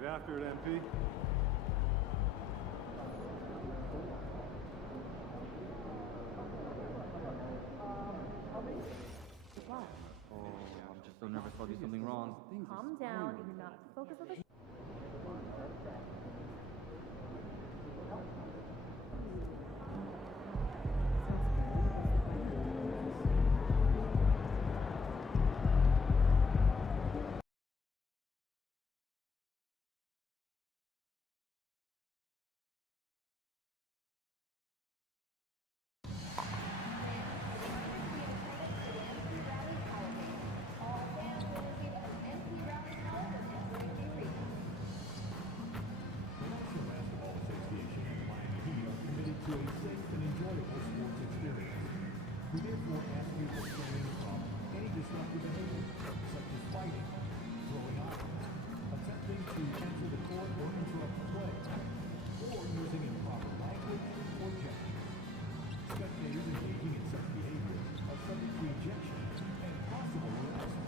Get after it, MP. Oh, I'm just so nervous I'll do something wrong. Calm down. You're not the focus of the to a safe and enjoyable sports experience. We therefore ask you to refrain from any disruptive behavior, such as fighting, throwing items, attempting to enter the court or interrupt the play, or using improper language or gestures. Spectators engaging in such behavior are subject to ejection and possible arrest.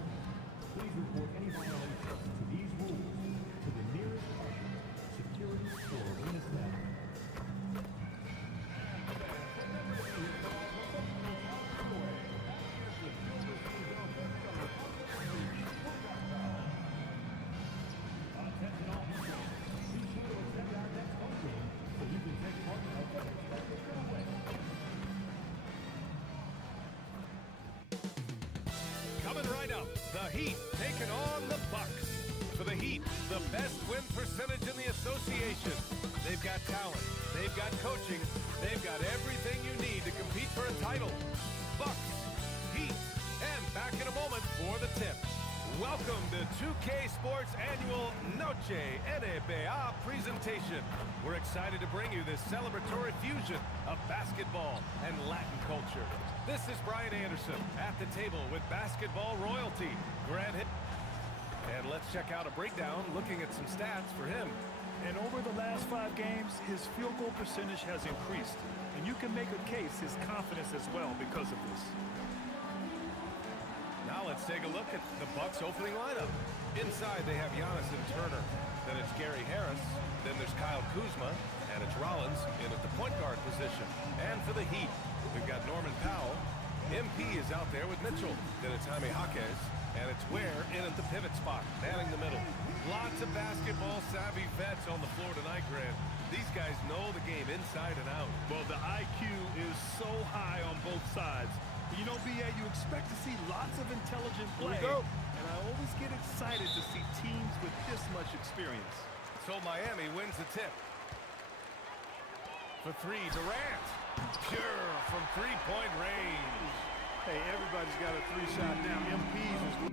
Please report any violations to these rules to the nearest usher, security, or arena staff. Coming right up, the Heat taking on the Bucks. For the Heat, the best win percentage in the association. They've got talent, they've got coaching, they've got everything you need to compete for a title. Bucks, Heat, and back in a moment for the tip. Welcome to 2K Sports Annual Noche NBA presentation. We're excited to bring you this celebratory fusion of basketball and Latin culture. This is Brian Anderson at the table with basketball royalty, Grant Hitt. And let's check out a breakdown looking at some stats for him. And over the last 5 games, his field goal percentage has increased. And you can make a case his confidence as well because of this. Now let's take a look at the Bucks opening lineup. Inside they have Giannis and Turner. Then it's Gary Harris. Then there's Kyle Kuzma. And it's Rollins in at the point guard position. And for the Heat, we've got Norman Powell. MP is out there with Mitchell. Then it's Jaime Jaquez. And it's Ware in at the pivot spot, manning the middle. Lots of basketball-savvy vets on the floor tonight, Grant. These guys know the game inside and out. Well, the IQ is so high on both sides. You know, BA, you expect to see lots of intelligent play. And I always get excited to see teams with this much experience. So Miami wins the tip. For 3, Durant. Pure from three-point range. Hey, everybody's got a 3-shot now. MP's is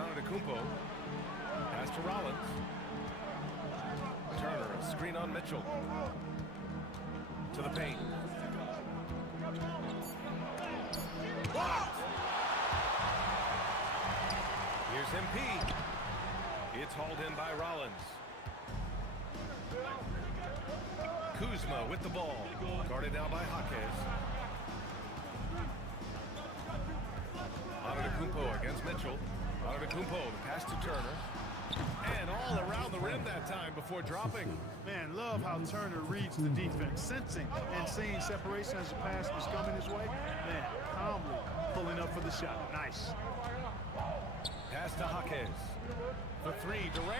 Antetokounmpo. Pass to Rollins. Turner, a screen on Mitchell. To the paint. Blocked. Here's MP. It's hauled in by Rollins. Kuzma with the ball. Guarded now by Jaquez. Antetokounmpo against Mitchell. Antetokounmpo, the pass to Turner. And all around the rim that time before dropping. Man, love how Turner reads the defense, sensing and seeing separation as the pass was coming his way. Man, calmly pulling up for the shot. Nice. Pass to Jaquez. For three, Durant.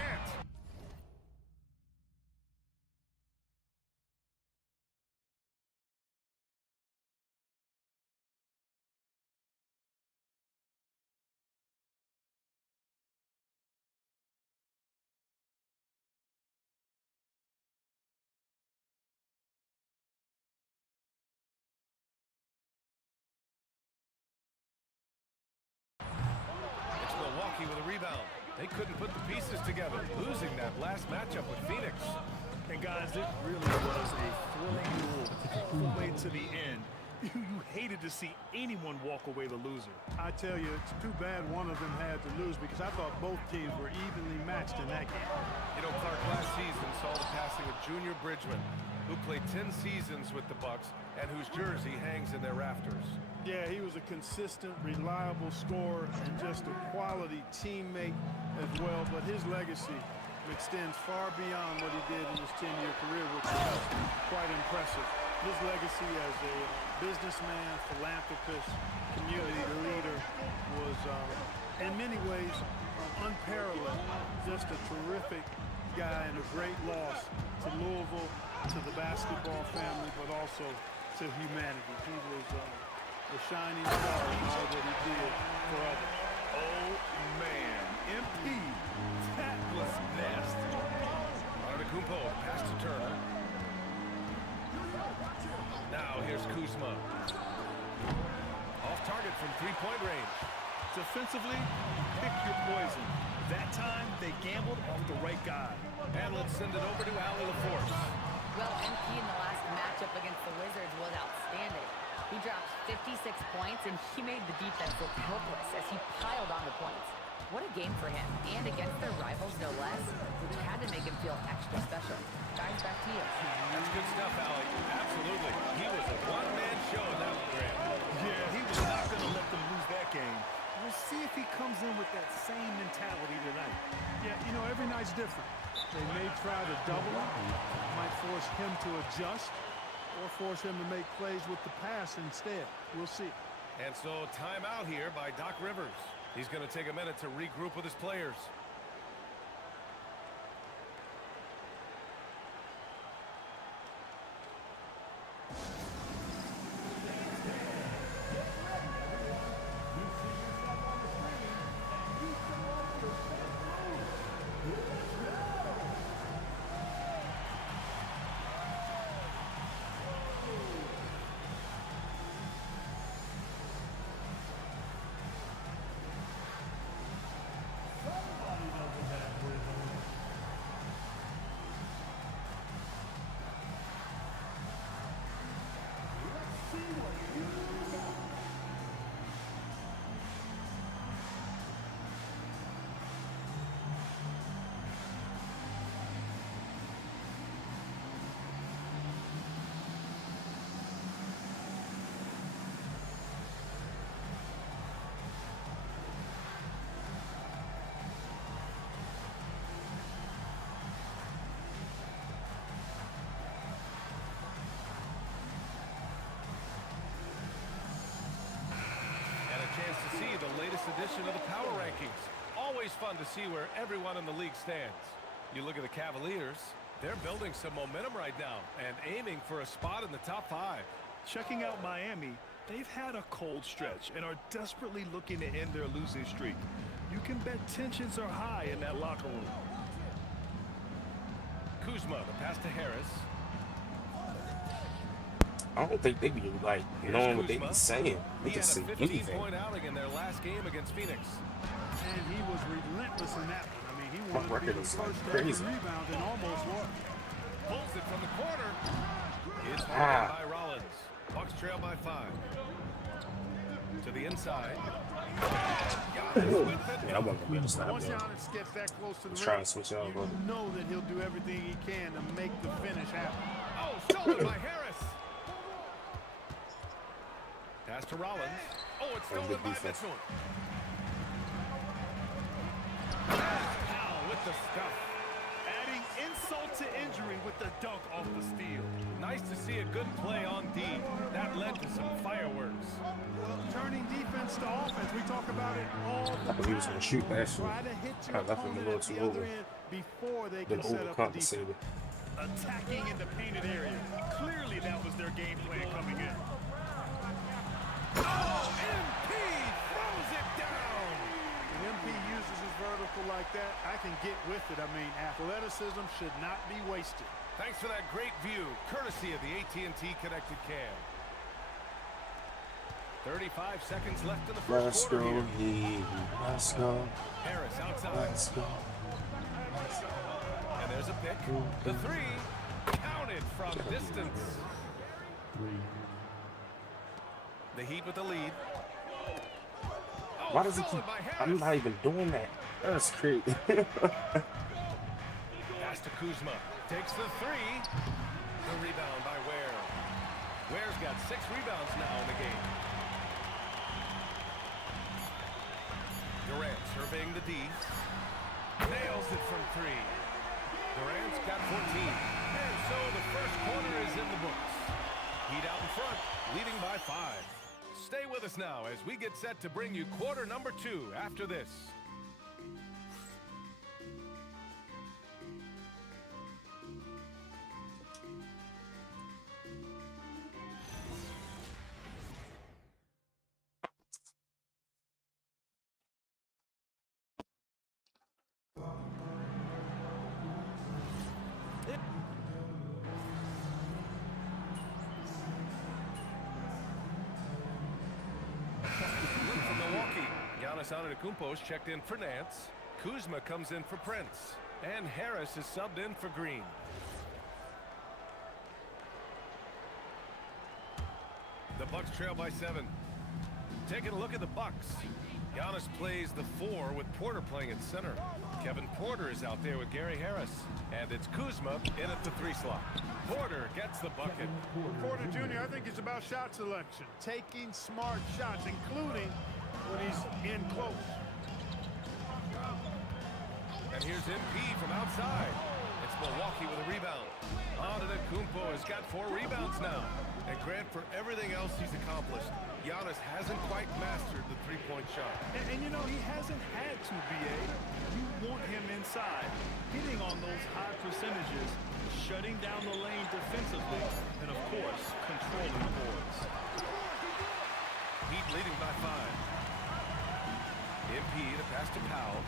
With a rebound. They couldn't put the pieces together, losing that last matchup with Phoenix. And guys, it really was a thrilling duel all the way to the end. You hated to see anyone walk away the loser. I tell you, it's too bad one of them had to lose because I thought both teams were evenly matched in that game. You know, Clark, last season saw the passing of Junior Bridgman, who played 10 seasons with the Bucks and whose jersey hangs in their rafters. Yeah, he was a consistent, reliable scorer and just a quality teammate as well. But his legacy extends far beyond what he did in his 10-year career, which is quite impressive. His legacy as a businessman, philanthropist, community leader was, in many ways, unparalleled. Just a terrific guy and a great loss to Louisville, to the basketball family, but also to humanity. He was the shining star in all that he did for others. Oh, man. MP, that was nasty. Antetokounmpo, pass to Turner. Now here's Kuzma. Off target from three-point range. Defensively, pick your poison. That time, they gambled off the right guy. And let's send it over to Allie LaForce. Well, MP in the last matchup against the Wizards was outstanding. He dropped 56 points, and he made the defense look helpless as he piled on the points. What a game for him, and against their rivals, no less, which had to make him feel extra special. Guys, back to you. That's good stuff, Allie. Absolutely. He was a one-man show in that one, Grant. Yeah, he was not going to let them lose that game. We'll see if he comes in with that same mentality tonight. Yeah, you know, every night's different. They may try to double him, might force him to adjust, or force him to make plays with the pass instead. We'll see. And so timeout here by Doc Rivers. He's going to take a minute to regroup with his players. To see the latest edition of the Power Rankings. Always fun to see where everyone in the league stands. You look at the Cavaliers, they're building some momentum right now and aiming for a spot in the top 5. Checking out Miami, they've had a cold stretch and are desperately looking to end their losing streak. You can bet tensions are high in that locker room. Kuzma, the pass to Harris. I don't think they be like knowing what they be saying. They He can had say a anything. 15-point outing in their last game against Phoenix. And he was relentless in that one. I mean, he wanted to record be the is, like, first crazy. rebound and almost was. Pulls it from the corner. It's by Rollins. Bucks trail by 5. To the inside. Giannis with it. Yeah, I wasn't gonna be able to stop Once that. Giannis gets that close to the Trying rim, to switch out, you bro. know that he'll do everything he can to make the finish happen. Oh, stolen by Harris. Pass to Rollins. Oh, it's stolen good by defense. Mitchell. Powell with the stuff. Adding insult to injury with the dunk off the steal. Nice to see a good play on D. That led to some fireworks. Well, turning defense to offense, we talk about it all the I thought he was time. gonna shoot that shit. Try to hit your I left him a opponent little at too the other over. end before they Then can set up the defense. overcompensated. Attacking in the painted area. Clearly that was their game plan coming in. Oh, MP throws it down. When MP uses his vertical like that, I can get with it. I mean, athleticism should not be wasted. Thanks for that great view, courtesy of the AT&T Connected Cam. 35 seconds left in the first Let's quarter go, here. let's go, Harris outside. let's go. And there's a pick. The three counted from distance. The Heat with the lead. Oh, Why does he stolen keep? by Harris. I'm not even doing that. That's crazy. Pass to Kuzma. Takes the three. The rebound by Ware. Ware's got 6 rebounds now in the game. Durant surveying the D. Nails it from 3. Durant's got 14. And so the first quarter is in the books. Heat out in front, leading by 5. Stay with us now as we get set to bring you quarter number 2 after this. From Milwaukee, Giannis Antetokounmpo is checked in for Nance. Kuzma comes in for Prince. And Harris is subbed in for Green. The Bucks trail by 7. Taking a look at the Bucks. Giannis plays the 4 with Porter playing at center. Kevin Porter is out there with Gary Harris. And it's Kuzma in at the 3 slot. Porter gets the bucket. Porter Jr., I think it's about shot selection. Taking smart shots, including when he's in close. And here's MP from outside. It's Milwaukee with a rebound. Antetokounmpo has got 4 rebounds now. And Grant, for everything else he's accomplished, Giannis hasn't quite mastered the 3-point shot. And you know, he hasn't had to, BA. You want him inside, hitting on those high percentages, shutting down the lane defensively, and of course, controlling the boards. Heat leading by 5. MP to pass to Powell.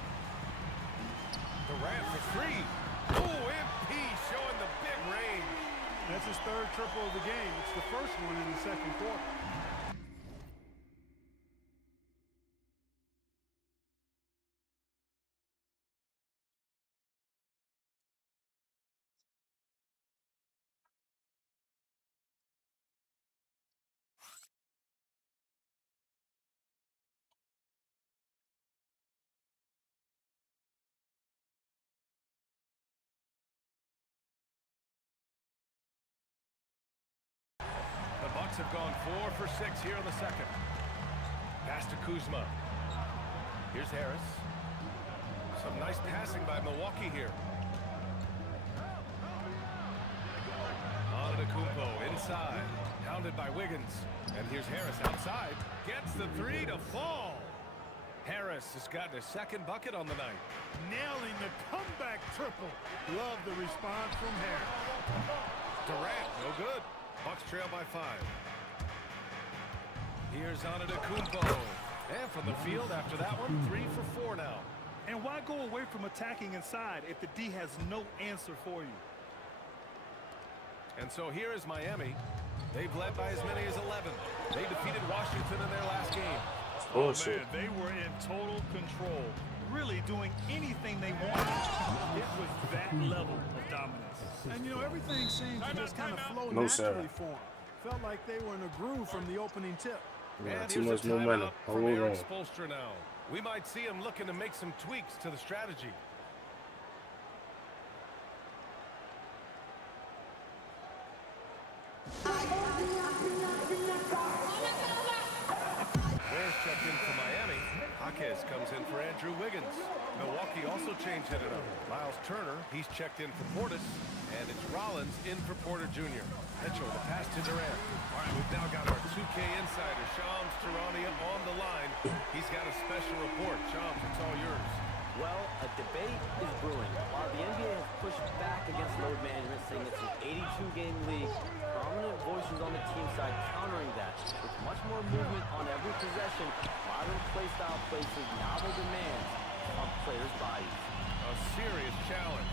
Durant for 3. Oh, MP showing the big range. That's his 3rd triple of the game. It's the first one in the 2nd quarter. The Bucks have gone 4 for 6 here in the 2nd. Pass to Kuzma. Here's Harris. Some nice passing by Milwaukee here. Antetokounmpo inside. Pounded by Wiggins. And here's Harris outside. Gets the 3 to fall. Harris has gotten his 2nd bucket on the night. Nailing the comeback triple. Love the response from Harris. Durant, no good. Bucks trail by 5. Here's Antetokounmpo. And from the field after that one, 3 for 4 now. And why go away from attacking inside if the D has no answer for you? And so here is Miami. They've led by as many as 11. They defeated Washington in their last game. Oh, bullshit. man, they were in total control, really doing anything they wanted. It was that level of dominance. And, you know, everything seemed to just kind of flow No, sir. naturally for them. Felt like they were in a groove from the opening tip. Yeah, And too here's much a momentum. timeout Hold from Eric on. Spoelstra now. We might see him looking to make some tweaks to the strategy. Ware's checked in for Miami. Jaquez comes in for Andrew Wiggins. Milwaukee also changed it up. Miles Turner, he's checked in for Portis. And it's Rollins in for Porter Jr. Mitchell, the pass to Durant. All right, we've now got our 2K insider, Shams Charania, on the line. He's got a special report. Shams, it's all yours. Well, a debate is brewing. While the NBA has pushed back against load management, saying it's an 82-game league, prominent voices on the team side countering that. With much more movement on every possession, modern play style places novel demands on players' bodies. A serious challenge.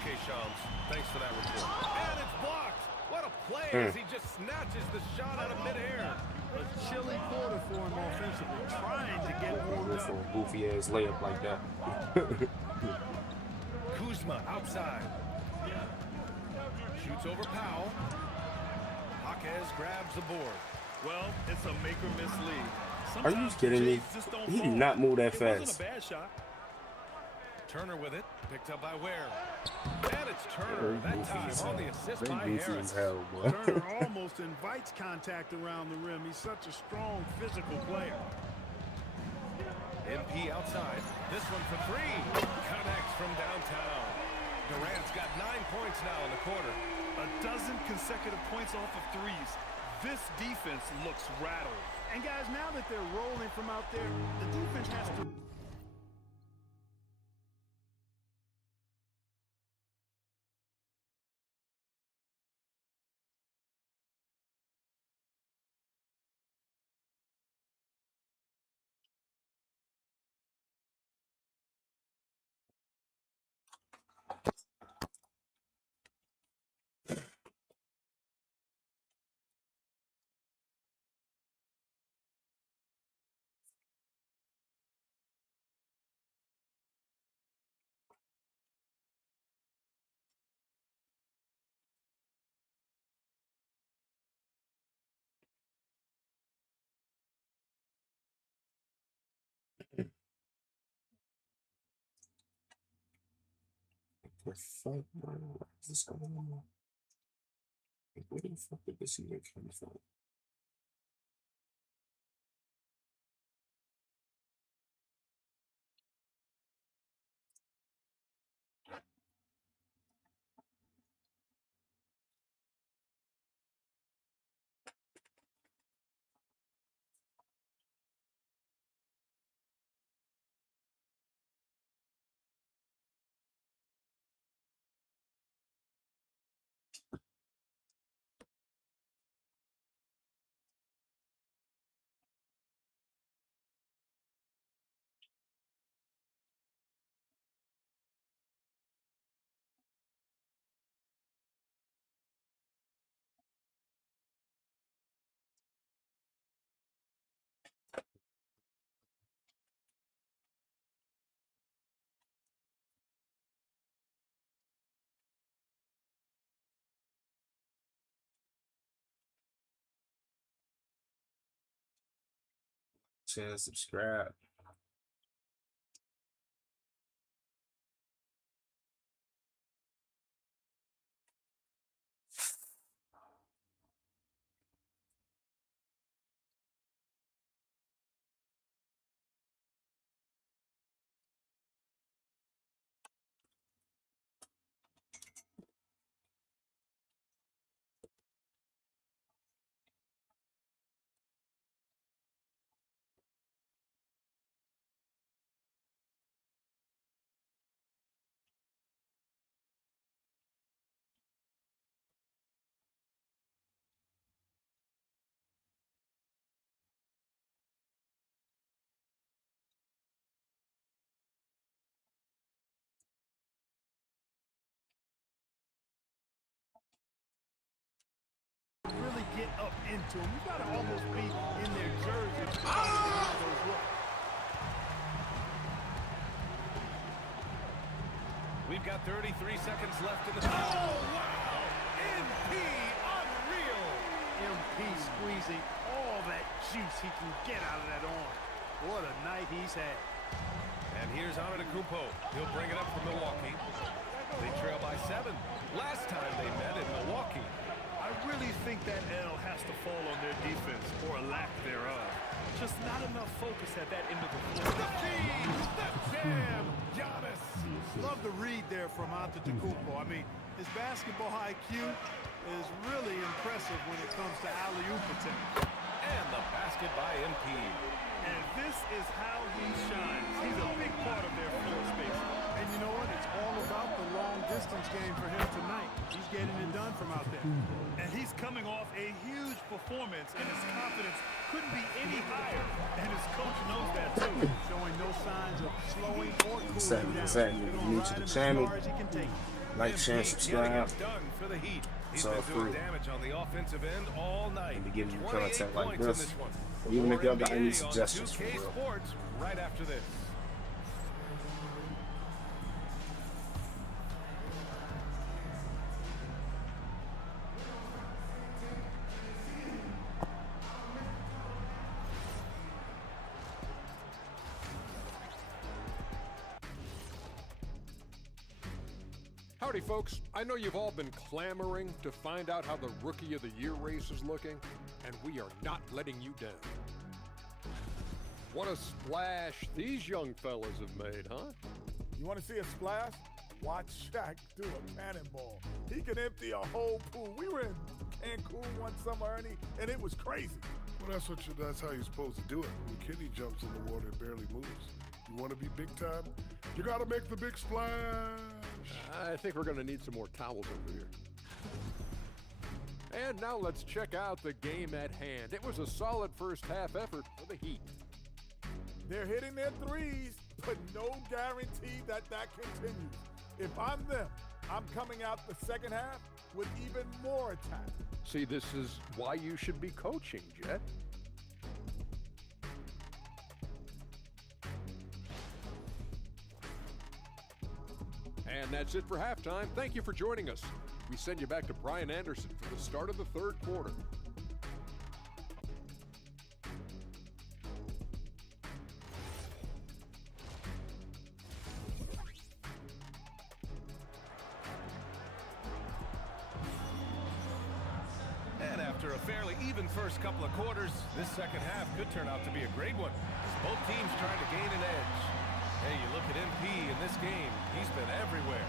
Okay, Shams, thanks for that report. And it's blocked. What a play as he just snatches the shot out of midair. A chilly quarter for him offensively, trying to get warmed up. For a goofy ass layup like that. Kuzma outside. Shoots over Powell. Jaquez grabs the board. Well, it's a make-or-miss lead. Are you Sometimes kidding me? Jays just don't He did fall. not move that It wasn't fast. a bad shot. Turner with it. Picked up by Ware. And it's Turner. That time on the assist They by goofy Harris. as hell, boy. Turner almost invites contact around the rim. He's such a strong physical player. MP outside. This one for three. Connects from downtown. Durant's got 9 points now in the quarter. A dozen consecutive points off of threes. This defense looks rattled. And guys, now that they're rolling from out there, the defense has to... The fuck, man? What is this going on? Where the fuck did this even come from? Share, subscribe. really get up into them. You got to almost be in their jersey to try to get those looks. We've got 33 seconds left in the... Oh, wow! NP, unreal! MP squeezing all that juice he can get out of that arm. What a night he's had. And here's Antetokounmpo. He'll bring it up for Milwaukee. They trail by 7. Last time they met in Milwaukee. I really think that L has to fall on their defense, or a lack thereof. Just not enough focus at that end of the floor. The feed! The jam! Giannis! Love the read there from Antetokounmpo. I mean, his basketball IQ is really impressive when it comes to alley-oop attempts. And the basket by MP. And this is how he shines. He's a big part of their floor space. And you know what? It's all about the long-distance game for him tonight. He's getting it done from out there. And he's coming off a huge performance, and his confidence couldn't be any higher. And his coach knows that, too. Showing no signs of slowing or cooling What's down. happening? They're New gonna to ride the him as channel. far as he can take it. Like, share, Getting subscribe. it done for the Heat. He's It's all been doing free. damage on the offensive end all night. And be giving you 28 content like points in this. this one. Even if More y'all got any NBA on suggestions for 2K real. Sports right after this. Howdy, folks. I know you've all been clamoring to find out how the Rookie of the Year race is looking, and we are not letting you down. What a splash these young fellas have made, huh? You want to see a splash? Watch Shaq do a cannonball. He can empty a whole pool. We were in Cancun one summer, Ernie, and it was crazy. Well, that's how you're supposed to do it. When Kenny jumps in the water, it barely moves. You want to be big time? You got to make the big splash. I think we're going to need some more towels over here. And now let's check out the game at hand. It was a solid first half effort for the Heat. They're hitting their threes, but no guarantee that continues. If I'm them, I'm coming out the second half with even more attack. See, this is why you should be coaching, Jet. And that's it for halftime. Thank you for joining us. We send you back to Brian Anderson for the start of the third quarter. And after a fairly even first couple of quarters, this second half could turn out to be a great one, as both teams trying to gain an edge. Hey, you look at MP in this game, he's been everywhere.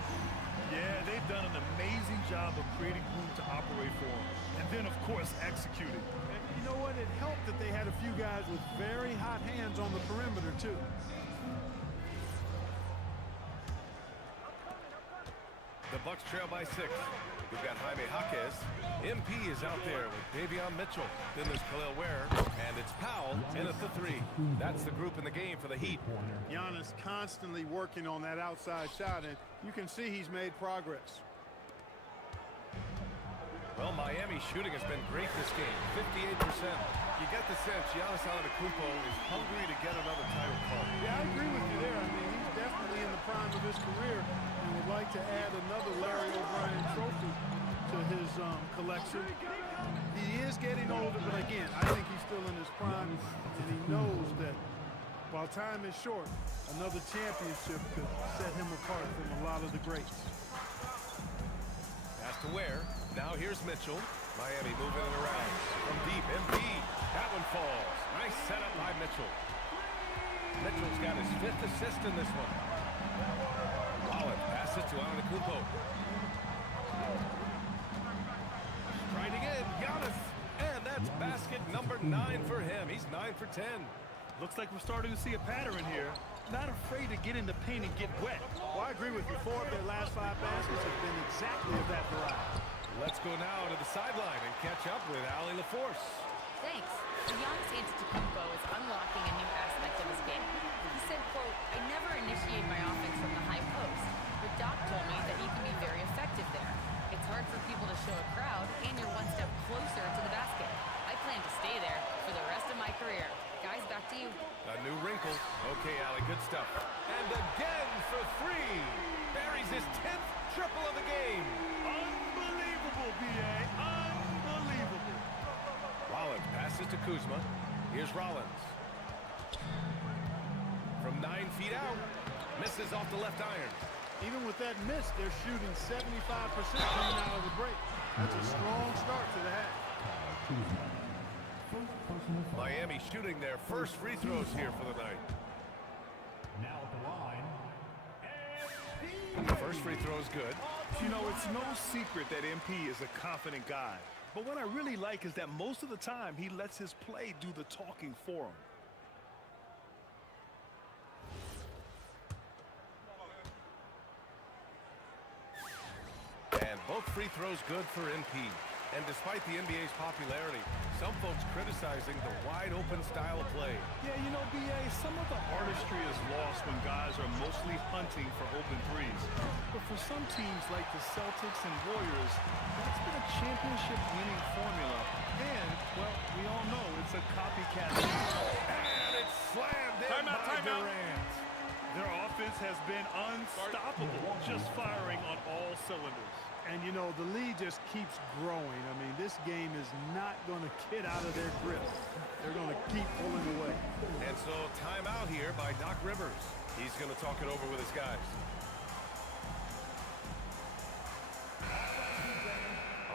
Yeah, they've done an amazing job of creating room to operate for him. And then, of course, executing. And you know what? It helped that they had a few guys with very hot hands on the perimeter, too. The Bucks trail by 6. We've got Jaime Jaquez. MP is out there with Davion Mitchell. Then there's Khalil Ware. And it's Powell in at the 3. That's the group in the game for the Heat. Giannis constantly working on that outside shot, and you can see he's made progress. Well, Miami's shooting has been great this game, 58%. You get the sense Giannis Antetokounmpo is hungry to get another title call. Yeah, I agree with you there. I mean, he's definitely in the prime of his career and would like to add another Larry O'Brien trophy to his collection. He is getting older, but again, I think he's still in his prime, and he knows that while time is short, another championship could set him apart from a lot of the greats. Pass to Ware. Now here's Mitchell. Miami moving it around. From deep, MP. That one falls. Nice setup by Mitchell. Mitchell's got his 5th assist in this one. Wallen passes to Antetokounmpo. Striding in, Giannis. And that's basket number 9 for him. He's 9 for 10. Looks like we're starting to see a pattern here. Not afraid to get in the paint and get wet. Well, I agree with you. 4 of their last 5 baskets have been exactly of that variety. Let's go now to the sideline and catch up with Allie LaForce. Thanks. Giannis Antetokounmpo is unlocking a new aspect of his game. He said, quote, "I never initiate my offense from the high post, but Doc told me that he can be very effective there. It's hard for people to show a crowd, and you're one step closer to the basket. I plan to stay there for the rest of my career." Guys, back to you. A new wrinkle. Okay, Allie, good stuff. And again for 3. Buries his Kuzma. Here's Rollins. From 9 feet out. Misses off the left iron. Even with that miss, they're shooting 75% coming out of the break. That's a strong start to the half. Miami shooting their first free throws here for the night. Now at the line. First free throw is good. You know, it's no secret that MP is a confident guy. But what I really like is that most of the time he lets his play do the talking for him. And both free throws good for MP. And despite the NBA's popularity, some folks criticizing the wide-open style of play. Yeah, you know, B.A., some of the artistry is lost when guys are mostly hunting for open threes. But for some teams like the Celtics and Warriors, that's been a championship-winning formula. And, well, we all know it's a copycat. And it's slammed in by Durant. Their offense has been unstoppable, just firing on all cylinders. And, you know, the lead just keeps growing. I mean, this game is not going to get out of their grip. They're going to keep pulling away. And so timeout here by Doc Rivers. He's going to talk it over with his guys.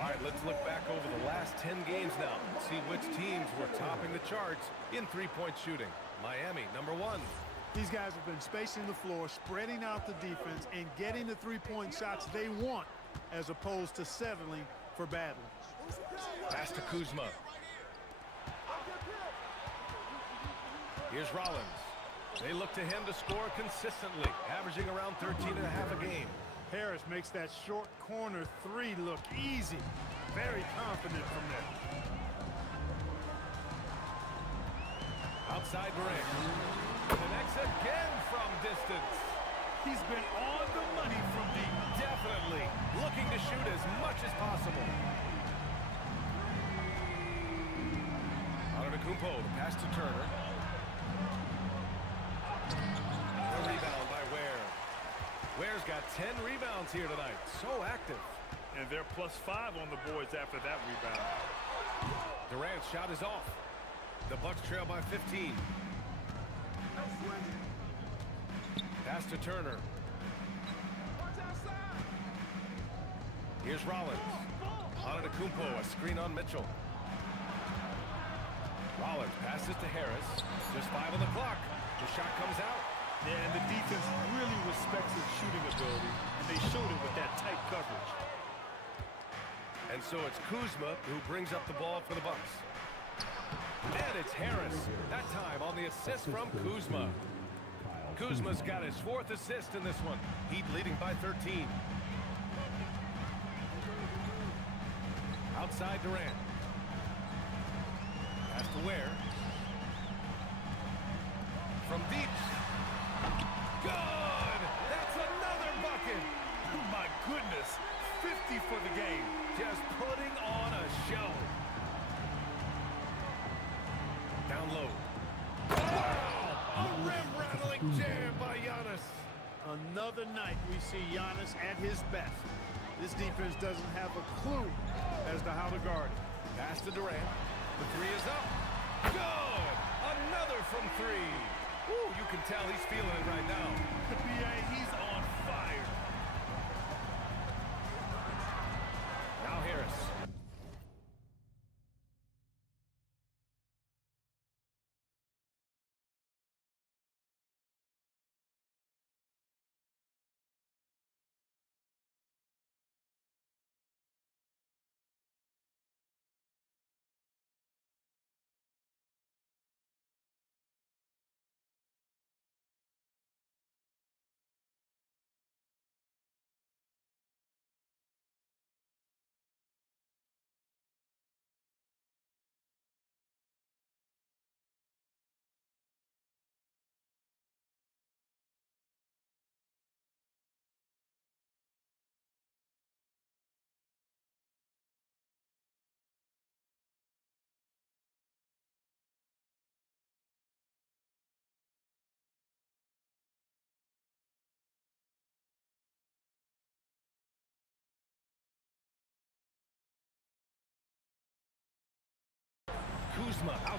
All right, let's look back over the last 10 games now and see which teams were topping the charts in three-point shooting. Miami, number 1. These guys have been spacing the floor, spreading out the defense, and getting the three-point shots they want, as opposed to settling for bad ones. Pass to Kuzma. Here's Rollins. They look to him to score consistently, averaging around 13.5 a game. Harris makes that short corner three look easy. Very confident from there. Outside Durant. Connects again from distance. He's been on the money from deep. Definitely looking to shoot as much as possible. Antetokounmpo, the pass to Turner. The rebound by Ware. Ware's got 10 rebounds here tonight. So active. And they're +5 on the boards after that rebound. Durant's shot is off. The Bucks trail by 15. Pass to Turner. Here's Rollins. Antetokounmpo, a screen on Mitchell. Rollins passes to Harris. Just 5 on the clock. The shot comes out. Yeah, and the defense really respects his shooting ability, and they showed it with that tight coverage. And so it's Kuzma who brings up the ball for the Bucks. And it's Harris, that time on the assist from Kuzma. Kuzma's got his 4th assist in this one. Heat leading by 13. Outside Durant. Pass to Ware. From deep. Good! That's another bucket! My goodness, 50 for the game. Just putting on a show. Down low. Wow! A rim-rattling jam by Giannis. Another night we see Giannis at his best. This defense doesn't have a clue as to how to guard it. Pass to Durant. The three is up. Good! Another from 3. Woo, you can tell he's feeling it right now. The BA, he's on fire. Now Harris.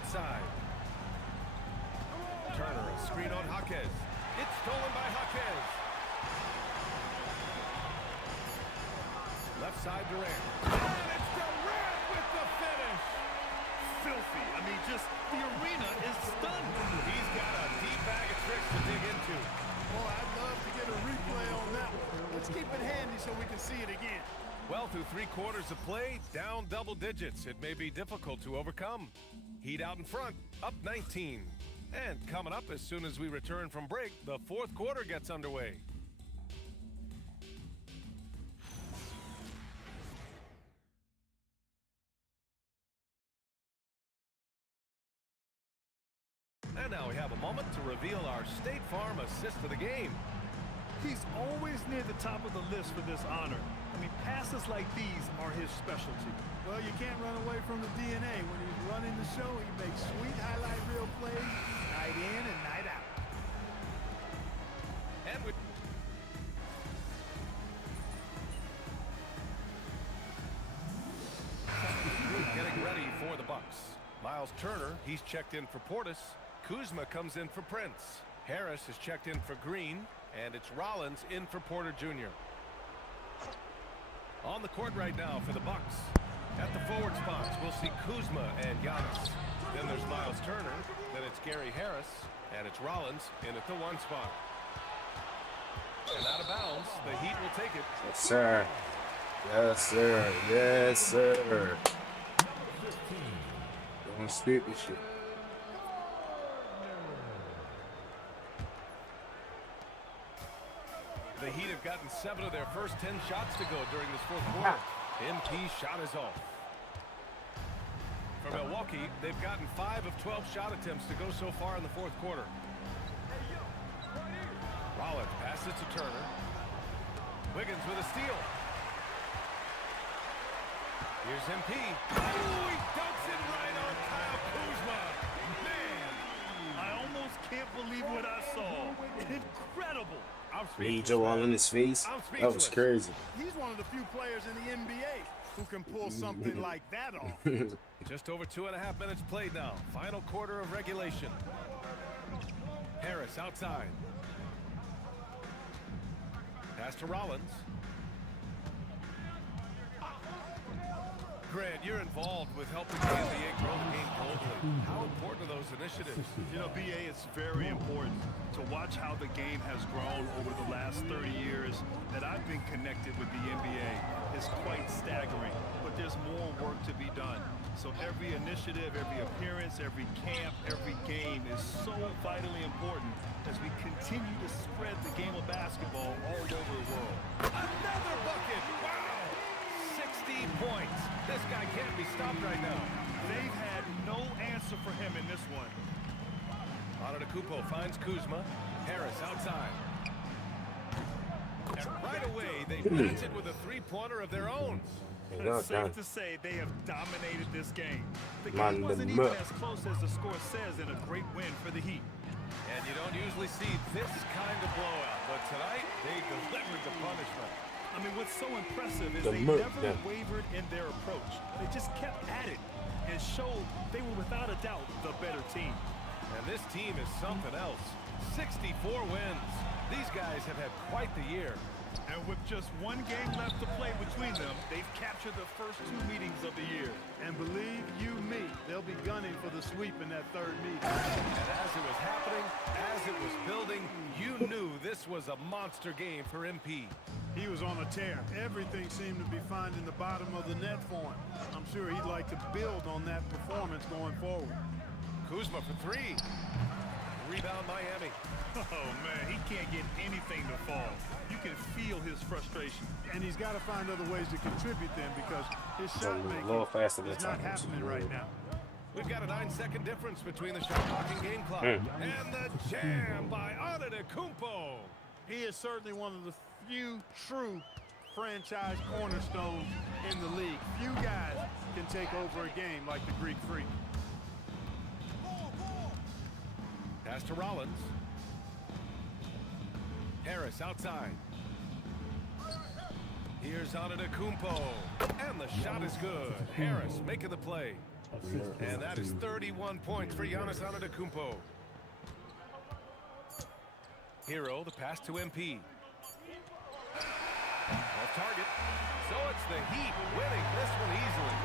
outside. Turner, a screen on Jaquez. It's stolen by Jaquez. Left side Durant. And it's Durant with the finish. Filthy. I mean, just the arena is stunned. He's got a deep bag of tricks to dig into. Boy, I'd love to get a replay on that one. Let's keep it handy so we can see it again. Well, through 3 quarters of play, down double digits. It may be difficult to overcome. Heat out in front, up 19. And coming up as soon as we return from break, the 4th quarter gets underway. And now we have a moment to reveal our State Farm assist of the game. He's always near the top of the list for this honor. I mean, passes like these are his specialty. Well, you can't run away from the DNA. When he's running the show, he makes sweet highlight reel plays night in and night out. And we getting ready for the Bucks. Miles Turner, he's checked in for Portis. Kuzma comes in for Prince. Harris is checked in for Green, and it's Rollins in for Porter Jr. On the court right now for the Bucks. At the forward spots, we'll see Kuzma and Giannis. Then there's Miles Turner. Then it's Gary Harris, and it's Rollins in at the 1 spot. And out of bounds, the Heat will take it. Yes, sir. Yes, sir. Yes, sir. Don't spit this shit. The Heat have gotten 7 of their first 10 shots to go during this 4th quarter. MP shot is off. For Milwaukee, they've gotten 5 of 12 shot attempts to go so far in the 4th quarter. Rollins passes to Turner. Wiggins with a steal. Here's MP. Oh, he dunks it right on Kyle Kuzma. Man, I almost can't believe what I saw. Incredible. Joe all in his face. That was crazy. He's one of the few players in the NBA who can pull something like that off. Just over 2.5 minutes played now. Final quarter of regulation. Harris outside. Pass to Rollins. Grant, you're involved with helping the NBA grow the game globally. How important are those initiatives? You know, BA, it's very important to watch how the game has grown over the last 30 years that I've been connected with the NBA. It's quite staggering, but there's more work to be done. So every initiative, every appearance, every camp, every game is so vitally important as we continue to spread the game of basketball all over the world. Another bucket! Wow! 60 points. This guy can't be stopped right now. They've had no answer for him in this one. Antetokounmpo finds Kuzma. Harris outside. And right away, they match it with a 3-pointer of their own. It's safe to say they have dominated this game. The game wasn't even as close as the score says in a great win for the Heat. And you don't usually see this kind of blowout, but tonight they delivered the punishment. I mean, what's so impressive is they never wavered in their approach. They just kept at it and showed they were without a doubt the better team. And this team is something else. 64 wins. These guys have had quite the year. And with just 1 game left to play between them, they've captured the first 2 meetings of the year. And believe you me, they'll be gunning for the sweep in that 3rd meeting. And as it was happening, as it was building, you knew this was a monster game for MP. He was on a tear. Everything seemed to be finding the bottom of the net for him. I'm sure he'd like to build on that performance going forward. Kuzma for 3. Rebound Miami. Oh, man, he can't get anything to fall. You can feel his frustration. And he's got to find other ways to contribute then because his shot making is not happening right now. We've got a 9-second difference between the shot clock and game clock. And the jam by Antetokounmpo. He is certainly one of the few true franchise cornerstones in the league. Few guys can take over a game like the Greek Freak. Pass to Rollins. Harris outside. Here's Antetokounmpo. And the shot is good. Harris making the play. And that is 31 points for Giannis Antetokounmpo. Hero, the pass to MP. Off target. So it's the Heat winning this one easily.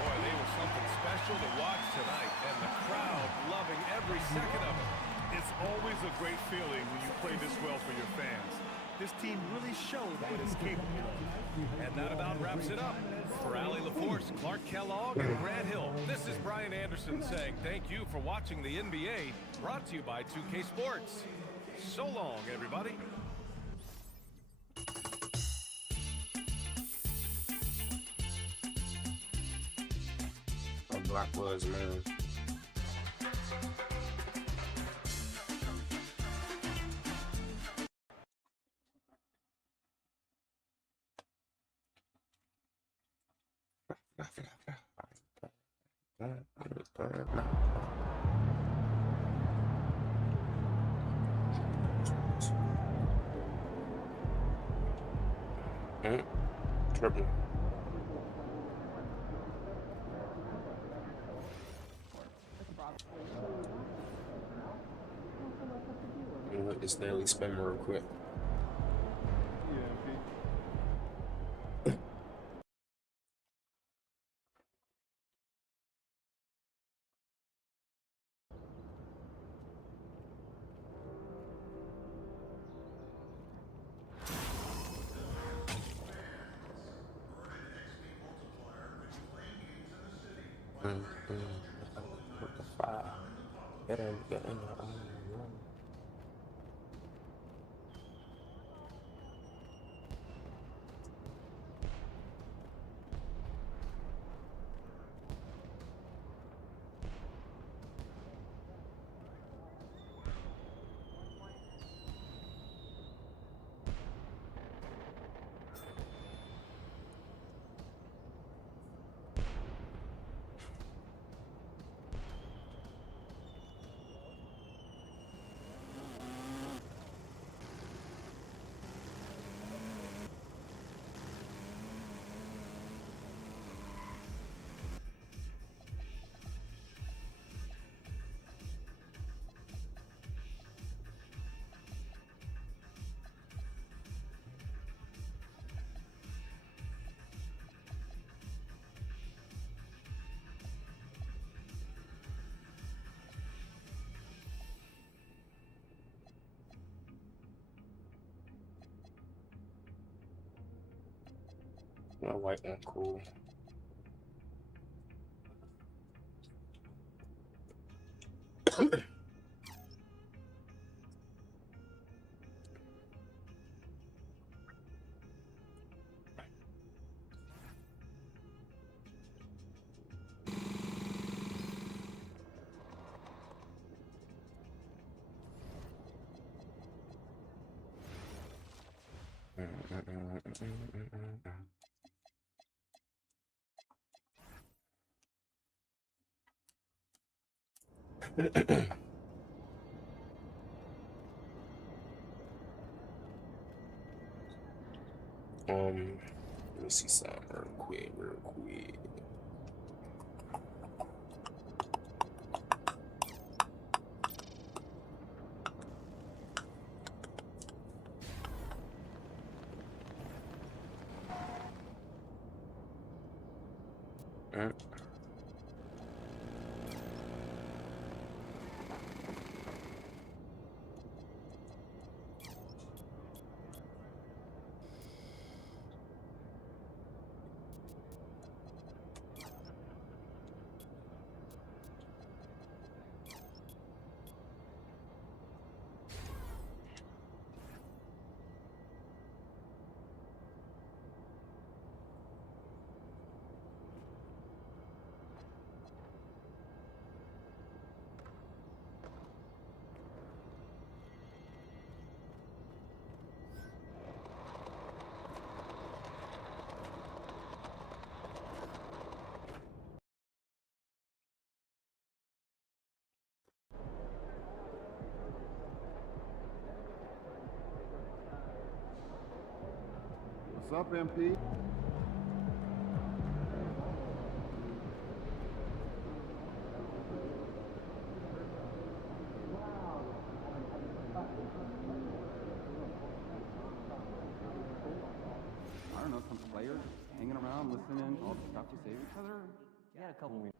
Boy, they were something special to watch tonight, and the crowd loving every second of it. It's always a great feeling when you play this well for your fans. This team really showed what it's capable of. And that about wraps it up. For Allie LaForce, Clark Kellogg, and Grant Hill, this is Brian Anderson saying thank you for watching the NBA, brought to you by 2K Sports. So long, everybody. Black was, man. Tripping. Let this daily spin real quick. What the fuck? Better get in there. That white one cool. Let me see something real quick. What's up, MP? some players hanging around, listening, all the stuff we say to each other. He had a couple weeks.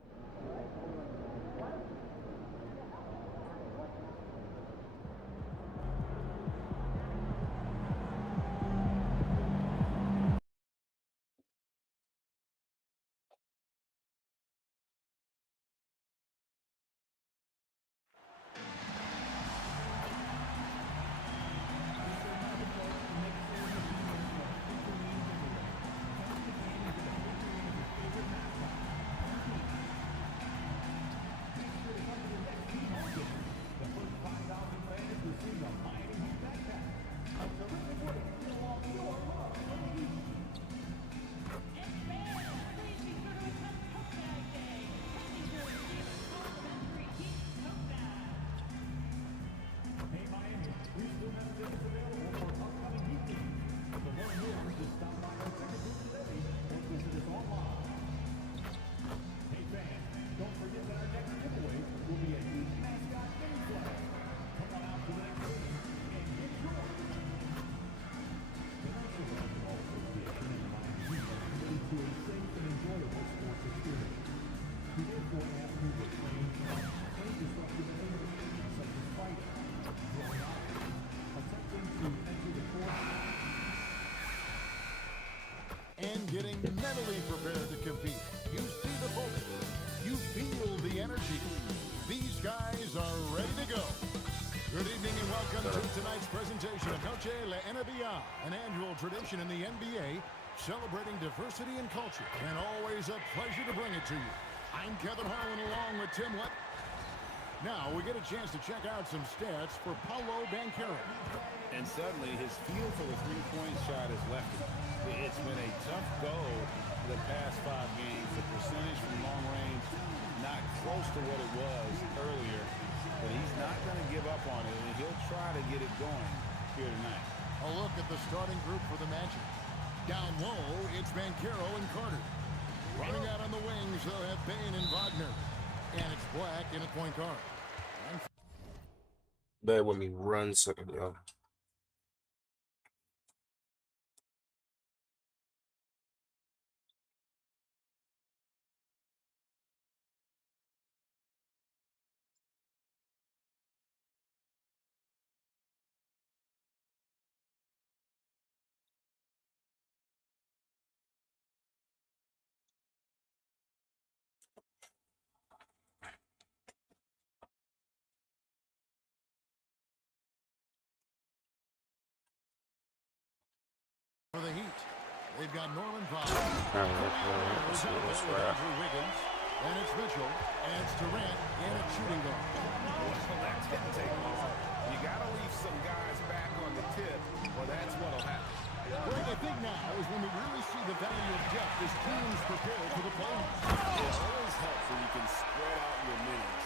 And getting mentally prepared to compete. You see the focus. You feel the energy. These guys are ready to go. Good evening and welcome to tonight's presentation of Noche la NBA, an annual tradition in the NBA celebrating diversity and culture. And always a pleasure to bring it to you. I'm Kevin Harlan along with Tim Lett. Now we get a chance to check out some stats for Paolo Banchero. And suddenly his feel for the three-point shot has left him. It's been a tough go the past 5 games. The percentage from long range not close to what it was earlier, but he's not going to give up on it, and he'll try to get it going here tonight. A look at the starting group for the Magic. Down low, it's Banchero and Carter. Running out on the wings, they'll have Bane and Wagner. And it's Black in at point guard. Bear with me 1 second, y'all. For the Heat, they've got Norman Powell. Let's see what's right. Wiggins, and it's Mitchell, and it's Durant, and it's shooting guard. Well, that didn't take long. You got to leave some guys back on the tip, or that's what'll happen. Greg, I think now is when we really see the value of depth as teams prepare for the playoffs. It always helps when you can spread out your minutes,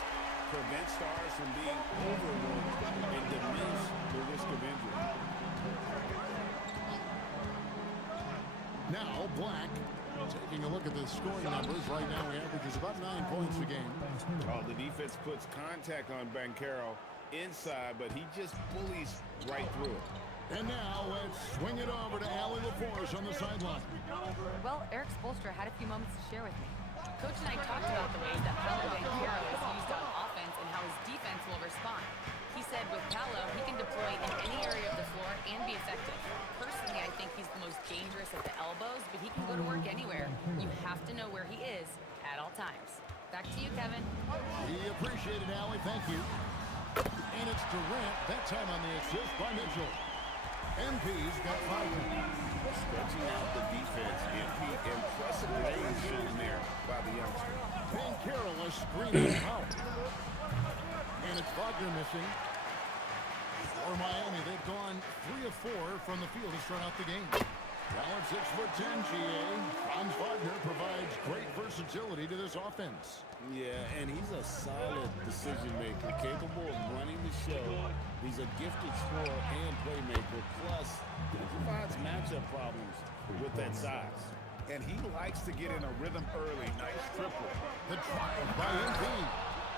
prevent stars from being overworked, and diminish the risk of injury. Now, Black, taking a look at the scoring numbers. Right now, he averages about 9 points a game. Oh, the defense puts contact on Banchero inside, but he just bullies right through it. And now, let's swing it over to Allie LaForce on the sideline. Well, Eric Spoelstra had a few moments to share with me. Coach and I talked about the ways that Paolo Banchero is used on offense and how his defense will respond. He said with Paolo, he can deploy in any area of the floor and be effective. Personally, I think he's the most dangerous at the elbows, but he can go to work anywhere. You have to know where he is at all times. Back to you, Kevin. We appreciate it, Allie. Thank you. And it's Durant, that time on the assist by Mitchell. MP's got 5 points. Stretching out the defense. MP, impressive range shooting there by the youngster. Banchero is screaming out. And it's Wagner missing. For Miami, they've gone 3 of 4 from the field to start out the game. Now at 6'10", GA, Franz Wagner provides great versatility to this offense. Yeah, and he's a solid decision maker, capable of running the show. He's a gifted scorer and playmaker. Plus, he provides matchup problems with that size. And he likes to get in a rhythm early. Nice triple. The drive by MP.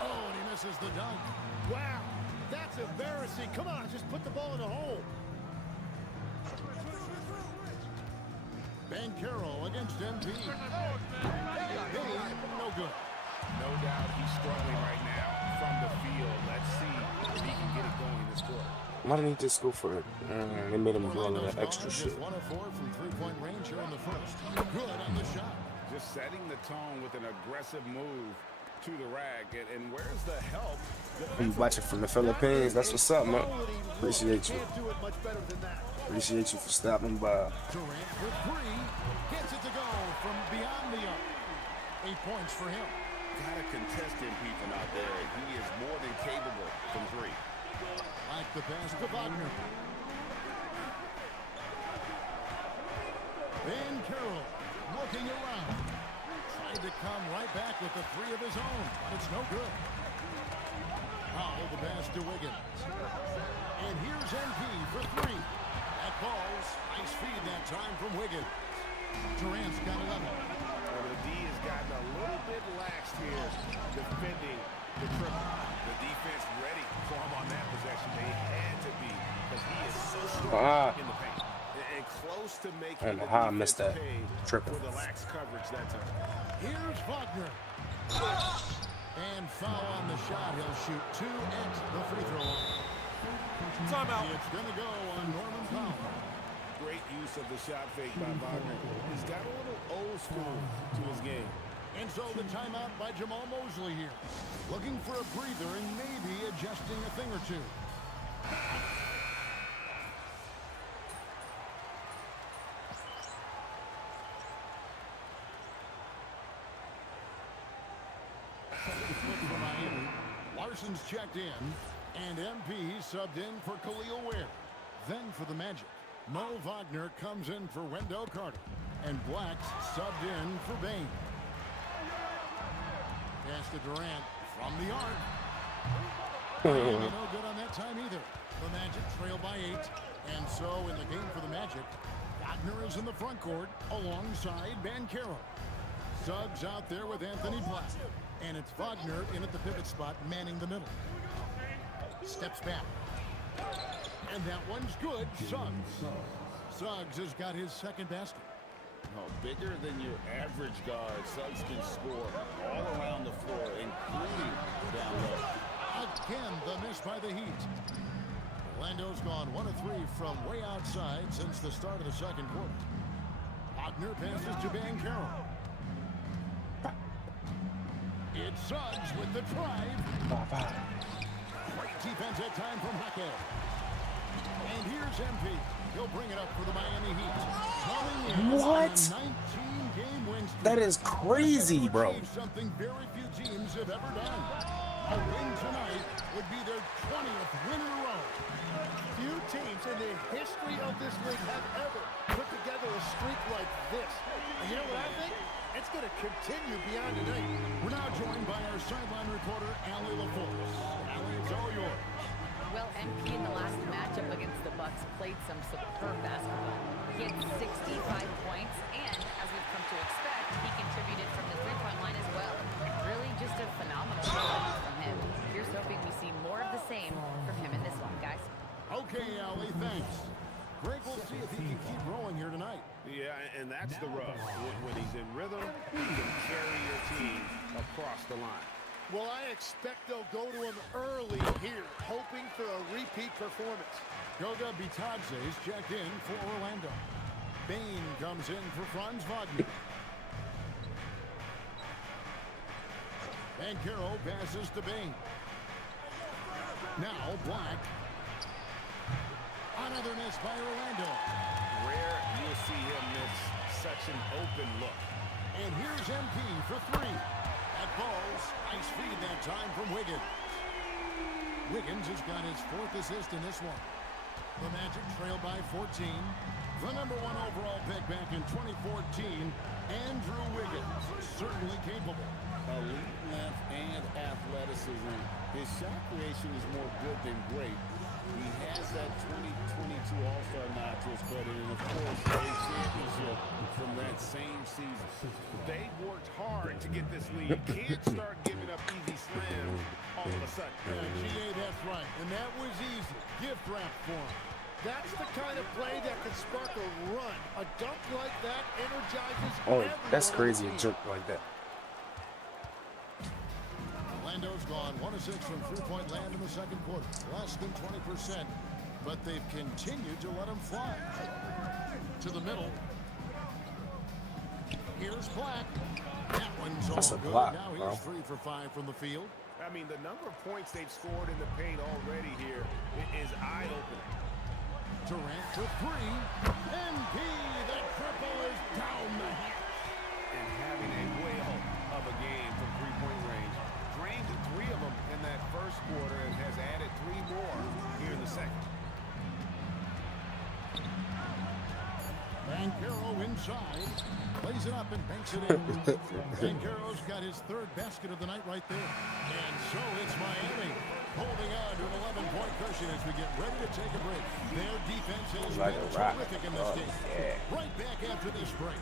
Oh, and he misses the dunk. Wow, that's embarrassing. Come on, just put the ball in the hole. Bankero against MP. No good. No doubt he's struggling right now from the field. Let's see if he can get it going this quarter. Why didn't he just go for it? They made him do all of that extra shit. 1 of 4 from three-point range here in the first. Good on the shot. Just setting the tone with an aggressive move to the rack. And where's the help? You watching from the Philippines. That's what's up, man. Appreciate you. Can't do it much better than that. Appreciate you for stopping by. Durant for 3. Gets it to go from beyond the arc. 8 points for him. Got a contestant people out there. He is more than capable from 3. Like the pass to Wagner. Bankero looking around. Tried to come right back with the 3 of his own, but it's no good. Now the pass to Wiggins. And here's MP for 3. That falls. Nice feed that time from Wiggins. Durant's got 11. Well, the D has gotten a little bit lax here defending the triple. The defense ready for him on that possession. They had to be because he is so strong in the paint. And close to making I don't know how I missed that triple. For the lax coverage that time. Here's Wagner. And foul on the shot. He'll shoot 2 at the free throw line. Timeout. It's going to go on Norman Powell. Great use of the shot fake by Wagner. He's got a little old school to his game. And so the timeout by Jamal Mosley here. Looking for a breather and maybe adjusting a thing or two. Larson's checked in, and MP subbed in for Khalil Ware. Then for the Magic, Mo Wagner comes in for Wendell Carter, and Black's subbed in for Bain. Pass to Durant from the arc. No good on that time either. The Magic trail by 8, and so in the game for the Magic, Wagner is in the front court alongside Bankero. Suggs out there with Anthony Black. And it's Wagner in at the pivot spot, manning the middle. Steps back. And that one's good. Suggs has got his second basket. Oh, bigger than your average guard. Suggs can score all around the floor, including down low. Again, the miss by the Heat. Orlando's gone 1 of 3 from way outside since the start of the second quarter. Wagner passes to Bankero. It's Suggs with the drive. Great defense that time from Hackett. And here's MP. He'll bring it up for the Miami Heat. What? 19-game win streak. That is crazy, bro. Something very few teams have ever done. A win tonight would be their 20th win in a row. Few teams in the history of this league have ever put together a streak like this. And you know what I think? It's going to continue beyond tonight. We're now joined by our sideline reporter, Allie LaForce. Allie, it's all yours. Well, MP in the last matchup against the Bucks played some superb basketball. He had 65 points, and as we've come to expect, he contributed from the three-point line as well. Really just a phenomenal performance from him. Here's hoping we see more of the same from him in this one, guys. Okay, Allie, thanks. Greg, we'll see if he can keep rolling here tonight. Yeah, and that's the rub. When he's in rhythm, he can carry your team across the line. Well, I expect they'll go to him early here, hoping for a repeat performance. Goga Bitadze is checked in for Orlando. Bain comes in for Franz Wagner. Bankero passes to Bain. Now Black. Another miss by Orlando. Rare you'll see him miss such an open look. And here's MP for 3. That falls. Nice feed that time from Wiggins. Wiggins has got his 4th assist in this one. The Magic trail by 14. The number 1 overall pick back in 2014, Andrew Wiggins, certainly capable. Elite length and athleticism. His shot creation is more good than great. He has that 2022 All-Star nod to his credit, and of course, a championship from that same season. They worked hard to get this lead. Can't start giving up easy slams all of a sudden. Yeah, GA, that's right. And that was easy. Gift wrap for him. That's the kind of play that can spark a run. A dunk like that energizes Oh, everyone that's on crazy. the A team. jerk like that. Orlando's gone 1 of 6 from three-point land in the second quarter. Less than 20%, but they've continued to let them fly. To the middle. Here's Black. That one's That's all a good. block, Now bro. he's 3 for 5 from the field. I mean, the number of points they've scored in the paint already here is eye-opening. Durant for 3. MP, that triple is down the hatch. And having a whale of a game from three-point range. Drained 3 of them in that first quarter and has added 3 more here in the second. Banchero inside. Plays it up and banks it in. Banchero's got his 3rd basket of the night right there. And so it's Miami holding on to an 11-point cushion as we get ready to take a break. Their defense has Like been a rock. terrific in this Oh, game. yeah. Right back after this break.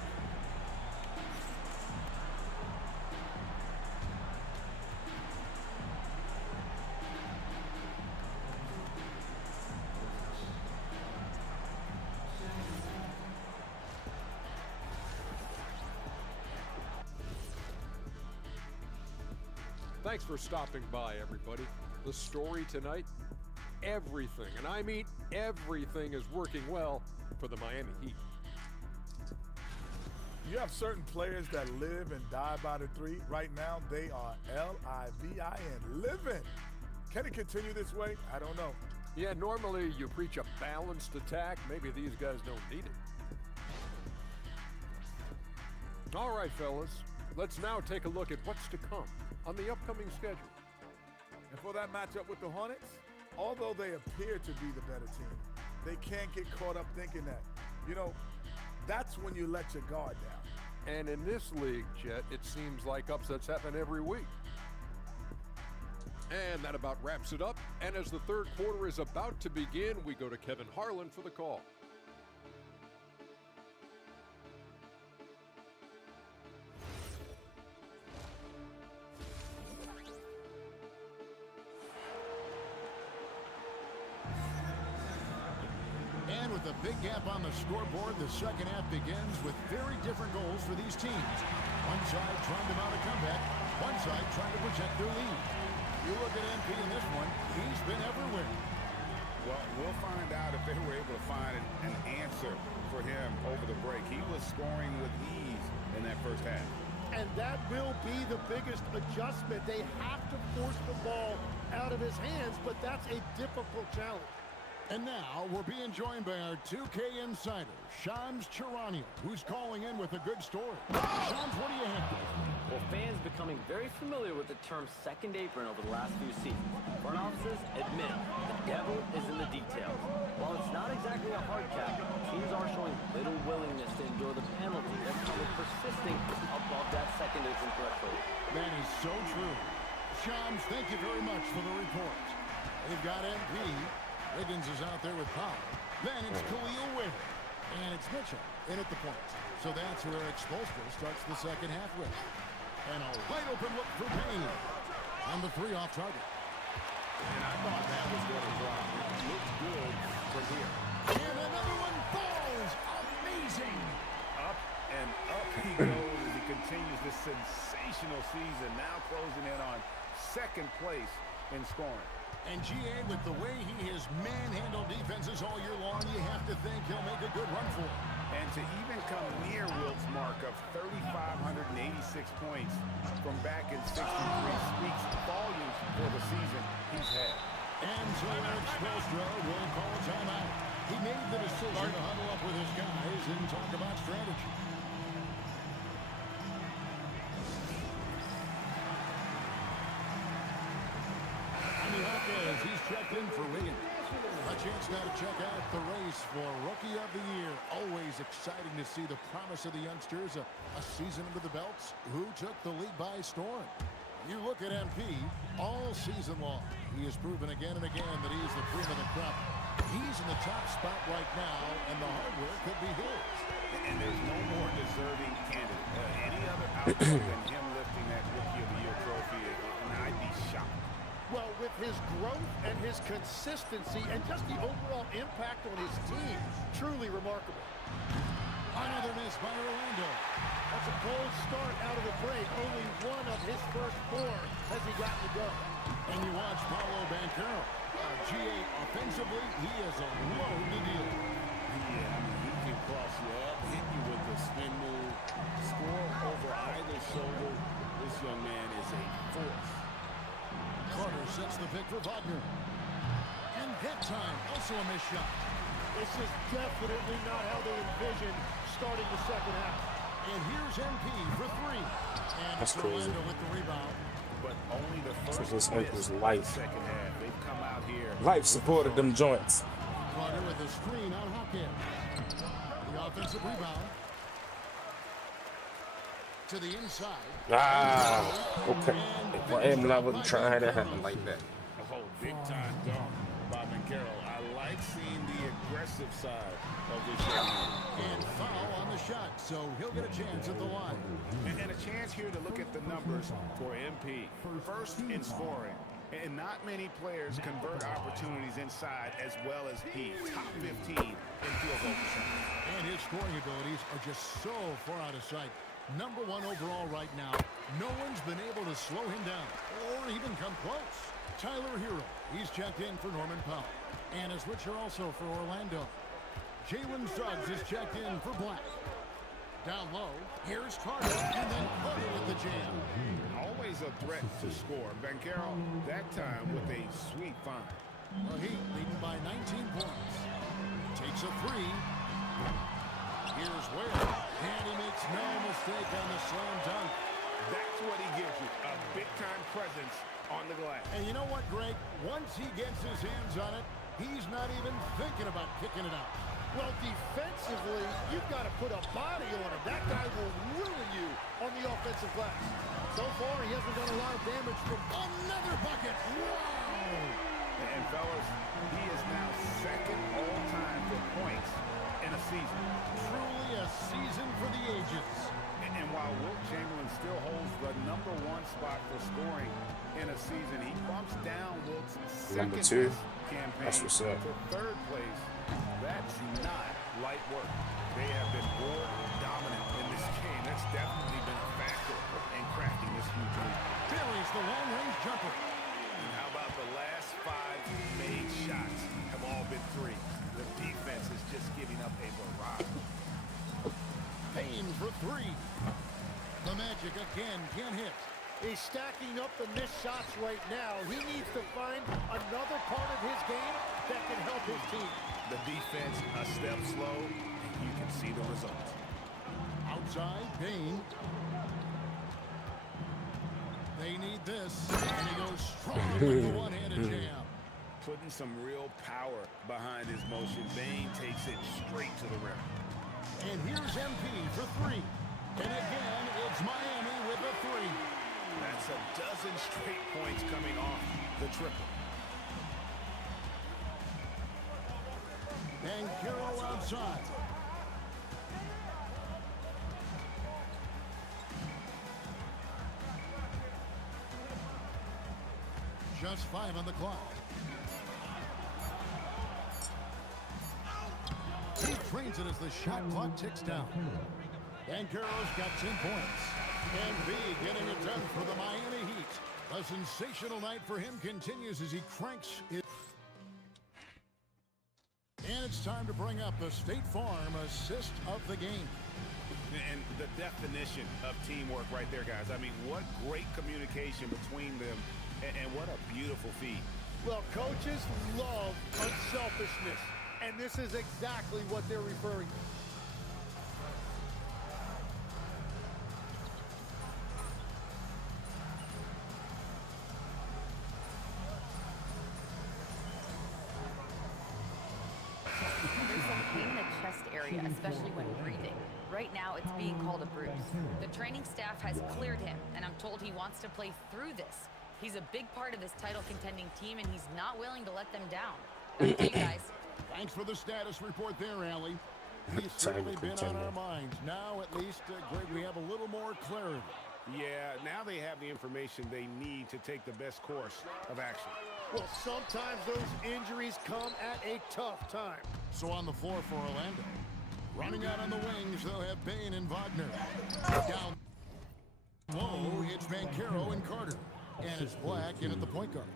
Thanks for stopping by, everybody. The story tonight, everything, and I mean everything, is working well for the Miami Heat. You have certain players that live and die by the three. Right now, they are L-I-V-I-N, living. Can it continue this way? I don't know. Yeah, normally you preach a balanced attack. Maybe these guys don't need it. All right, fellas, let's now take a look at what's to come on the upcoming schedule. And for that matchup with the Hornets, although they appear to be the better team, they can't get caught up thinking that. You know, that's when you let your guard down. And in this league, Jet, it seems like upsets happen every week. And that about wraps it up. And as the third quarter is about to begin, we go to Kevin Harlan for the call. And with a big gap on the scoreboard, the second half begins with very different goals for these teams. One side trying to mount a comeback, one side trying to protect their lead. You look at MP in this one, he's been everywhere. Well, we'll find out if they were able to find an answer for him over the break. He was scoring with ease in that first half. And that will be the biggest adjustment. They have to force the ball out of his hands, but that's a difficult challenge. And now we're being joined by our 2K insider, Shams Charania, who's calling in with a good story. Shams, what do you have? Well, fans becoming very familiar with the term second apron over the last few seasons. Front offices admit the devil is in the details. While it's not exactly a hard cap, teams are showing little willingness to endure the penalties that come with persisting above that second apron threshold. That is so true. Shams, thank you very much for the report. They've got MP. Wiggins is out there with Powell. Then it's Khalil Ware. And it's Mitchell in at the point. So that's where Eric Spoelstra starts the second half with. And a wide open look for Payne. On the 3 off target. And I thought that was going to drop. It looked good from here. And another one falls. Amazing. Up and up he goes as he continues this sensational season. Now closing in on second place in scoring. And GA, with the way he has manhandled defenses all year long, you have to think he'll make a good run for it. And to even come near Wilt's mark of 3,586 points from back in 63 speaks volumes for the season he's had. And so Eric Spoelstra will call a timeout. He made the decision to huddle up with his guys and talk about strategy. He's checked in for Wiggins. A chance now to check out the race for Rookie of the Year. Always exciting to see the promise of the youngsters. A season under the belts. Who took the league by storm? You look at MP all season long. He has proven again and again that he is the cream of the crop. He's in the top spot right now, and the hardware could be his. And there's no more deserving candidate. Any other outcome than him lifting that Rookie of the Year trophy, and I'd be shocked. Well, with his growth and his consistency and just the overall impact on his team. Truly remarkable. Another miss by Orlando. That's a cold start out of the break. Only one of his first 4 has he gotten to go. And you watch Paolo Banchero. GA offensively, he is a load to deal with. Yeah, I mean, he can cross you up, hit you with the spin move, score over either shoulder. This young man is a force. Carter sets the pick for Wagner. And that time, also a missed shot. This is definitely not how they envisioned starting the second half. And here's MP for 3. And That's crazy. Orlando with the rebound. But only the So first this miss equals of life. the second half. They've come out here. Life supported them joints. Carter with the screen on Hawkins. The offensive rebound. To the inside. Ah, okay. Well, I wasn't trying to happen like that. Oh, big time dunk by Banchero. I like seeing the aggressive side of this young man. And foul on the shot, so he'll get a chance at the line. And a chance here to look at the numbers for MP. First in scoring. And not many players convert opportunities inside as well as he. Top 15 in field goal percentage. And his scoring abilities are just so far out of sight. Number 1 overall right now. No one's been able to slow him down or even come close. Tyler Hero, he's checked in for Norman Powell. And a switcher also for Orlando. Jalen Suggs is checked in for Black. Down low, here's Carter, and then Carter with the jam. Always a threat to score. Banchero, that time with a sweet find. The Heat leading by 19 points. Takes a 3. Here's Ware, and he makes no mistake on the slam dunk. That's what he gives you, a big-time presence on the glass. And you know what, Greg? Once he gets his hands on it, he's not even thinking about kicking it out. Well, defensively, you've got to put a body on him. That guy will ruin you on the offensive glass. So far, he hasn't done a lot of damage from another bucket. Wow! And fellas, he is now second all-time for points in a season. Truly a season for the ages. And while Wilt Chamberlain still holds the number 1 spot for scoring in a season, he bumps down Wilt's second Number 2. campaign That's what's up. to 3rd place. That's not light work. They have been more dominant in this game. That's definitely been a factor in crafting this huge lead. Buries the long-range jumper. And how about the last 5 made shots have all been 3s? The defense is just giving up a barrage. Payne for 3. The Magic again can't hit. He's stacking up the missed shots right now. He needs to find another part of his game that can help his team. The defense a step slow, and you can see the results. Outside, Payne. They need this, and he goes strong with the one-handed jam. Putting some real power behind his motion. Bane takes it straight to the rim. And here's MP for 3. And again, it's Miami with a 3. That's a dozen straight points coming off the triple. And Carroll outside. Just 5 on the clock. He trains it as the shot clock ticks down. And Carroll's got 10 points. And B getting it done for the Miami Heat. A sensational night for him continues as he cranks it. And it's time to bring up the State Farm assist of the game. And the definition of teamwork right there, guys. I mean, what great communication between them, and what a beautiful feed. Well, coaches love unselfishness, and this is exactly what they're referring to. Area, especially when breathing. Right now, it's being called a bruise. The training staff has cleared him, and I'm told he wants to play through this. He's a big part of this title-contending team, and he's not willing to let them down. Back to you guys. Thanks for the status report there, Allie. He's certainly been on our minds. Now, at least, Greg, we have a little more clarity. Yeah, now they have the information they need to take the best course of action. Well, sometimes those injuries come at a tough time. So on the floor for Orlando. Running out on the wings, they'll have Bane and Wagner. Down low, it's Banchero and Carter. And it's Black in at the point guard.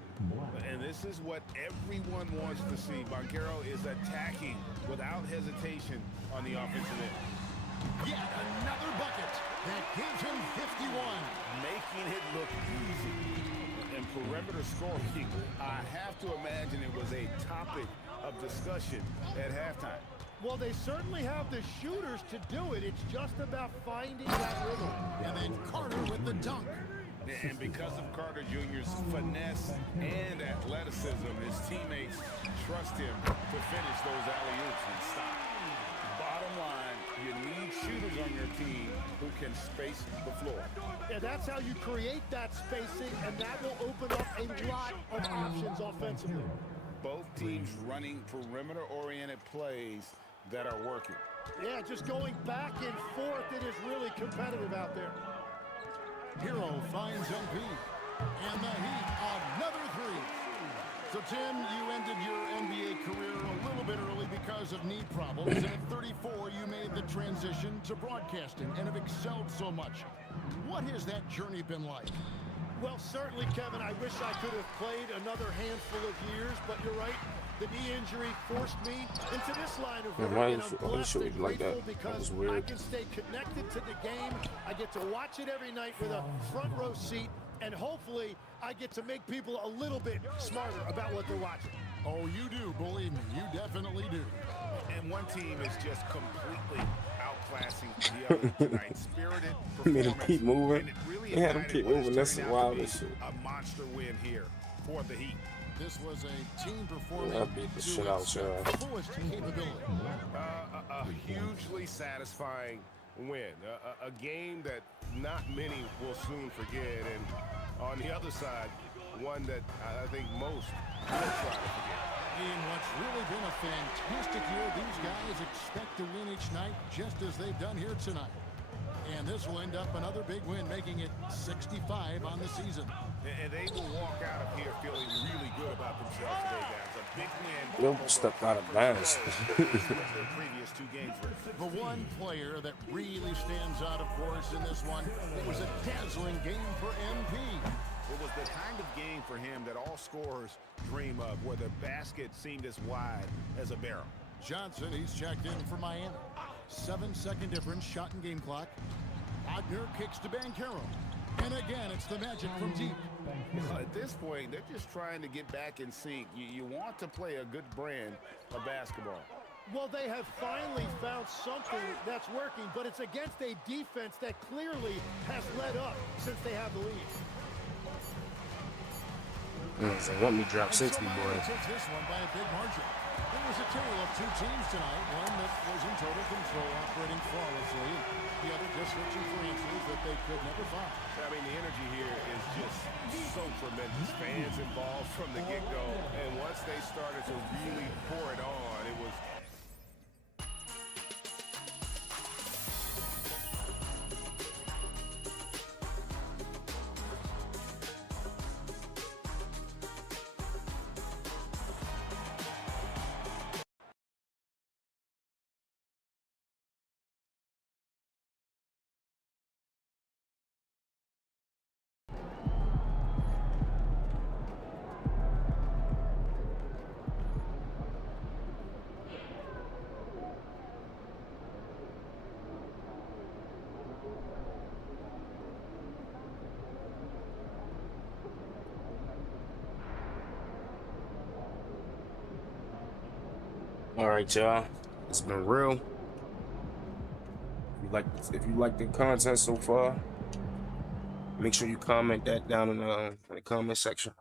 And this is what everyone wants to see. Banchero is attacking without hesitation on the offensive end. Yet another bucket that gives him 51. Making it look easy. And perimeter scoring, I have to imagine it was a topic of discussion at halftime. Well, they certainly have the shooters to do it. It's just about finding that rhythm. And then Carter with the dunk. And because of Carter Jr.'s finesse and athleticism, his teammates trust him to finish those alley-oops and stop. Bottom line, you need shooters on your team who can space the floor. Yeah, that's how you create that spacing, and that will open up a lot of options offensively. Both teams running perimeter-oriented plays that are working. Yeah, just going back and forth, it is really competitive out there. Hero finds MP. And the Heat, another three. So, Tim, you ended your NBA career a little bit early because of knee problems. And at 34, you made the transition to broadcasting and have excelled so much. What has that journey been like? Well, certainly, Kevin, I wish I could have played another handful of years, but you're right. The knee injury forced me into this line of work, and I'm blessed and grateful because I can stay connected to the game. I get to watch it every night with a front row seat, and hopefully I get to make people a little bit smarter about what they're watching. Oh, you do, believe me, you definitely do. And one team is just completely outclassing the other tonight. Spirited Made performance. him keep moving. And it really They had him ignited keep what is moving. That's turning out wild to be as shit. a monster win here for the Heat. This was a team performance I beat the shit out of y'all. fullest capability. A hugely satisfying win. A game that not many will soon forget. And on the other side, one that I think most will try to forget. In what's really been a fantastic year, these guys expect to win each night just as they've done here tonight. And this will end up another big win, making it 65 on the season. And they will walk out of here feeling really good about themselves today, guys. A big win. Nope, stepped out of bounds. Their previous two games were. The one player that really stands out, of course, in this one, it was a dazzling game for MP. It was the kind of game for him that all scorers dream of, where the basket seemed as wide as a barrel. Johnson, he's checked in for Miami. 7-second difference, shot and game clock. Wagner kicks to Banchero. And again, it's the Magic from deep. At this point, they're just trying to get back in sync. You want to play a good brand of basketball. Well, they have finally found something that's working, but it's against a defense that clearly has let up since they have the lead. So let me drop 60, boy. Takes this one by a big margin. It was a tale of two teams tonight, one that was in total control, operating flawlessly, the other just searching for answers that they could never find. I mean, the energy here is just so tremendous. Fans involved from the get-go, and once they started to really pour it on, it was... All right, y'all. It's been real. If you like the content so far, make sure you comment that down in the comment section.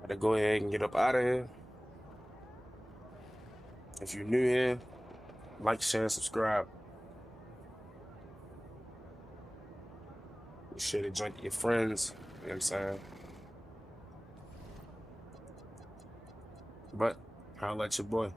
Gotta go ahead and get up out of here. If you're new here, like, share, and subscribe. Share the joint to your friends. You know what I'm saying? But holla at your boy.